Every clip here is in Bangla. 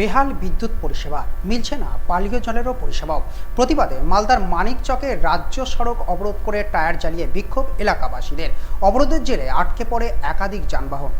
বেহাল বিদ্যুৎ পরিষেবা, মিলছে না পানীয় জলেরও পরিষেবাও। প্রতিবাদে মালদার মানিকচকে রাজ্য সড়ক অবরোধ করে টায়ার জ্বালিয়ে বিক্ষোভ এলাকাবাসীদের। অবরোধের জেরে আটকে পড়ে একাধিক যানবাহন।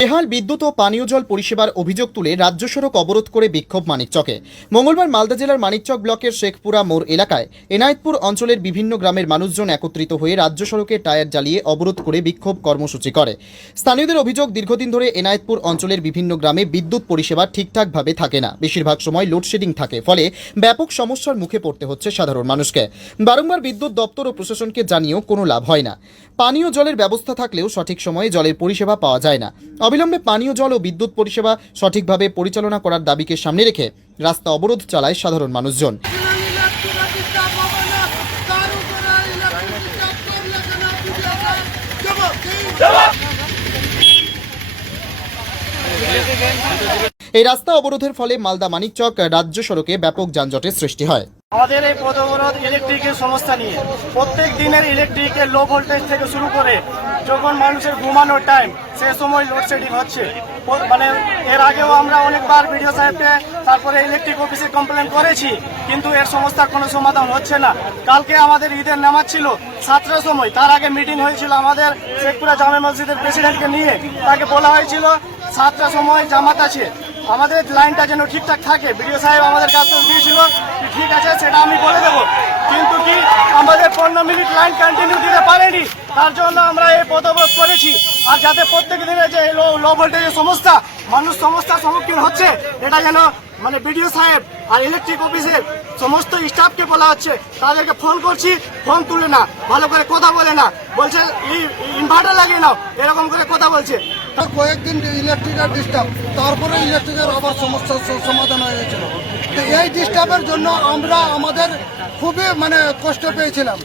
বেহাল বিদ্যুৎ ও পানীয় জল পরিষেবার অভিযোগ তুলে রাজ্য সড়ক অবরোধ করে বিক্ষোভ মানিকচকে। মঙ্গলবার মালদা জেলার মানিকচক ব্লকের শেখপুরা মোড় এলাকায় এনায়েতপুর অঞ্চলের বিভিন্ন গ্রামের মানুষজন একত্রিত হয়ে রাজ্য সড়কে টায়ার জ্বালিয়ে অবরোধ করে বিক্ষোভ কর্মসূচি করে। স্থানীয়দের অভিযোগ, দীর্ঘদিন ধরে এনায়েতপুর অঞ্চলের বিভিন্ন গ্রামে বিদ্যুৎ পরিষেবা ঠিকঠাকভাবে থাকে না, বেশিরভাগ সময় লোডশেডিং থাকে, ফলে ব্যাপক সমস্যার মুখে পড়তে হচ্ছে সাধারণ মানুষকে। বারংবার বিদ্যুৎ দপ্তর ও প্রশাসনকে জানিয়েও কোনো লাভ হয় না। পানীয় জলের ব্যবস্থা থাকলেও সঠিক সময়ে জলের পরিষেবা পাওয়া যায় না। অবিলম্বে পানীয় জল ও বিদ্যুৎ পরিষেবা সঠিকভাবে পরিচালনা করার দাবিকে সামনে রেখে রাস্তা অবরোধ চালায় সাধারণ মানুষজন। এই রাস্তা অবরোধের ফলে মালদা মানিকচক রাজ্য সড়কে ব্যাপক যানজটের সৃষ্টি হয়। আমাদের এই পথ অবরোধ ইলেকট্রিকের সমস্যা নিয়ে। প্রত্যেক দিনের ইলেকট্রিকের লো ভোল্টেজ থেকে শুরু করে যখন মানুষের ঘুমানোর টাইম, সে সময় লোডশেডিং হচ্ছে। মানে এর আগেও আমরা অনেকবার বিডিও সাহেবকে, তারপরে ইলেকট্রিক অফিসে কমপ্লেন করেছি, কিন্তু এর সমস্যার কোনো সমাধান হচ্ছে না। কালকে আমাদের ঈদের নামাজ ছিল 7টার সময়, তার আগে মিটিং হয়েছিল আমাদের শেখপুরা জামে মসজিদের প্রেসিডেন্টকে নিয়ে। তাকে বলা হয়েছিল 7টার সময় জামাত আছে, আমাদের লাইনটা যেন ঠিকঠাক থাকে। বিডিও সাহেব আমাদের কাছে দিয়েছিল, ঠিক আছে সেটা আমি বলে দেবো, কিন্তু কি আমাদের 15 মিনিট লাইন কন্টিনিউ দিতে পারেনি। তার জন্য আমরা এই পথ অবরোধ করেছি। আর যাতে প্রত্যেক দিনে যে লো ভোল্টেজের সমস্যা, মানুষ সমস্যার সম্মুখীন হচ্ছে, এটা যেন মানে বিডিও সাহেব আর ইলেকট্রিক অফিসের সমস্ত স্টাফকে বলা হচ্ছে, তাদেরকে ফোন করছি, ফোন তুলে না, ভালো করে কথা বলে না, বলছে ইনভার্টার লাগিয়ে নাও, এরকম করে কথা বলছে। কয়েকদিন ইলেকট্রিকের ডিস্টার্ব, তারপরে ইলেকট্রিকের আবার সমস্যার সমাধান হয়ে গেছিল। তো এই ডিস্টার্বের জন্য আমরা আমাদের খুবই কষ্ট পেয়েছিলাম।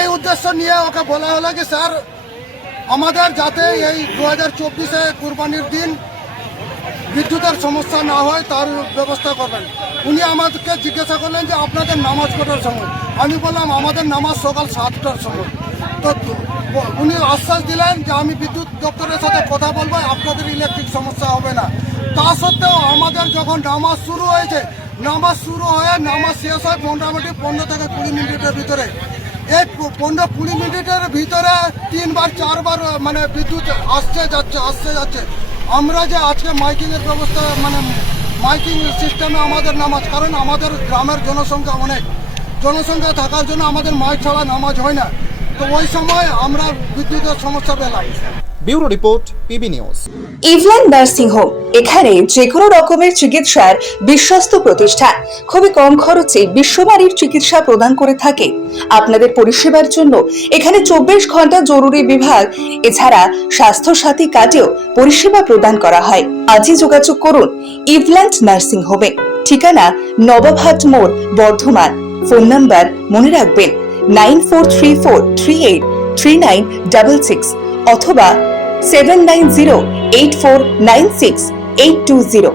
এই উদ্দেশ্য নিয়ে ওকে বলা হলো যে স্যার, আমাদের যাতে এই 2024-এ কুরবানির দিন বিদ্যুতের সমস্যা না হয় তার ব্যবস্থা করবেন। উনি আমাদেরকে জিজ্ঞাসা করলেন যে আপনাদের নামাজ কটার সময়। আমি বললাম আমাদের নামাজ সকাল 7টার সময়। তো উনি আশ্বাস দিলেন যে আমি বিদ্যুৎ দপ্তরের সাথে কথা বলবো, আপনাদের ইলেকট্রিক সমস্যা হবে না। তা সত্ত্বেও আমাদের যখন নামাজ শুরু হয়েছে, নামাজ শুরু হয়ে নামাজ শেষ হয় মোটামুটি 15 থেকে 20 মিনিটের ভিতরে। এই 15-20 মিনিটের ভিতরে 3বার 4বার বিদ্যুৎ আসছে যাচ্ছে। আমরা যে আজকে মাইকিংয়ের ব্যবস্থা মাইকিং সিস্টেমে আমাদের নামাজ, কারণ আমাদের গ্রামের জনসংখ্যা অনেক, জনসংখ্যা থাকার জন্য আমাদের মাইক ছাড়া নামাজ হয় না। তো ওই সময় আমরা বিদ্যুতের সমস্যা পেলাম। Bureau report, PB news. ইভল্যান্ড নার্সিং হোম, এখানে যে কোনো রকমের চিকিৎসার বিশ্বস্ত প্রতিষ্ঠান, খুবই কম খরচে বিশ্বমানের চিকিৎসা প্রদান করে থাকে। আপনাদের পরিষেবার জন্য এখানে 24 ঘন্টা জরুরি বিভাগ, এছাড়া স্বাস্থ্য সাথী কার্ডেও পরিষেবা প্রদান করা হয়। আজই যোগাযোগ করুন ইভল্যান্ড নার্সিং হোমে। ঠিকানা নবাবহাট মোড়, বর্ধমান। ফোন নাম্বার মনে রাখবেন 9434383966 অথবা 7908496820।